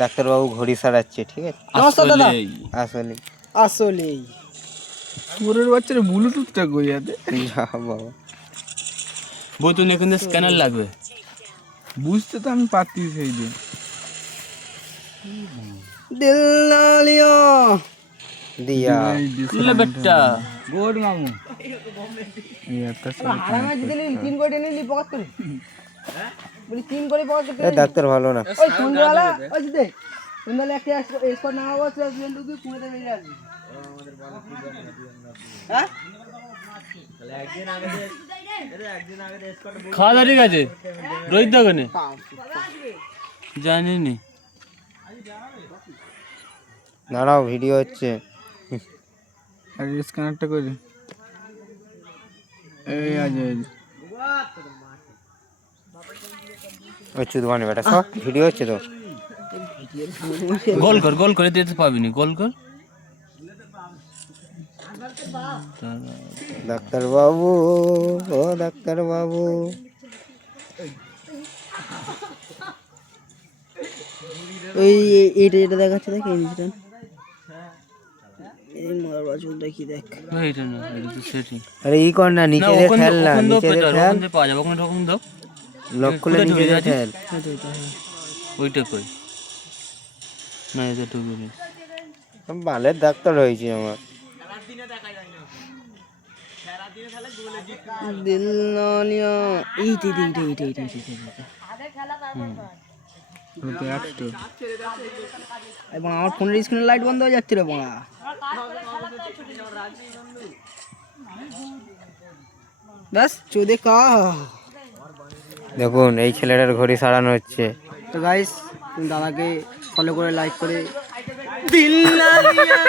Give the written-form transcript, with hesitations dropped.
ডাক্তারবাবু ঘড়ি সারাচ্ছে, ঠিক আছে? নমস্কার দাদা। আসলে আসলেই সুরের বাচ্চারা ব্লুটুথটা কই আছে? যা বাবা, বোতল এখানে স্ক্যানার লাগবে। বুঝতে তো আমি পারছি সেই দিন। দিল না লিয়া দিয়া লে বেটা গোড মামু এই একটা হারামা জিতে নিলি 3 কোটি নিলি পকেট করে বলি 3 কোটি পকেট করে ডাক্তার ভালো না। ওই সন্ধ্যাবেলা ওই জিতে সন্ধ্যাবেলা একটা স্কোর না হওয়া আছে কিন্তু কি পুরো দেবে আসবে হ্যাঁ খাওয়া দাওয়া ঠিক আছে? রোহিত দোকানে জানি নি। দাঁড়াও, ভিডিও হচ্ছে। আর স্ক্যানারটা কই? এই আছে ওই চুদবানি বেটা, সব ভিডিও হচ্ছে তো। গোল করে দিতে পাবি নি, গোল কর। ডাক্তারবাবু, ও ডাক্তারবাবু, ওই এটা দেখাচ্ছে দেখ এই জিনিসটা এই মার বাজুটা কি দেখ এইটা না, এটা তো সেটিং। আরে ই কর না, নিচে দিয়ে ঠেল না, নিচে দিয়ে ঠেল, ওখানে পাওয়া যাবে, ওখানে ঢোকুন দাও। লক খুলে নিচে দিয়ে ঠেল। ওইটা কই না, এটা ঢুকে নি। বালের ডাক্তার হয়েছে আমার। দিল না লিয়া এইটা ওটা একটু এবং আমার ফোনের স্ক্রিনের লাইট বন্ধ হয়ে যাচ্ছে রে বাড়া বাস চোদে কা দেখুন, এই ছেলেটার ঘড়ি সারানো হচ্ছে। তো গাইস তুমি দাদাকে ফলো করে লাইক করে দিল না লিয়া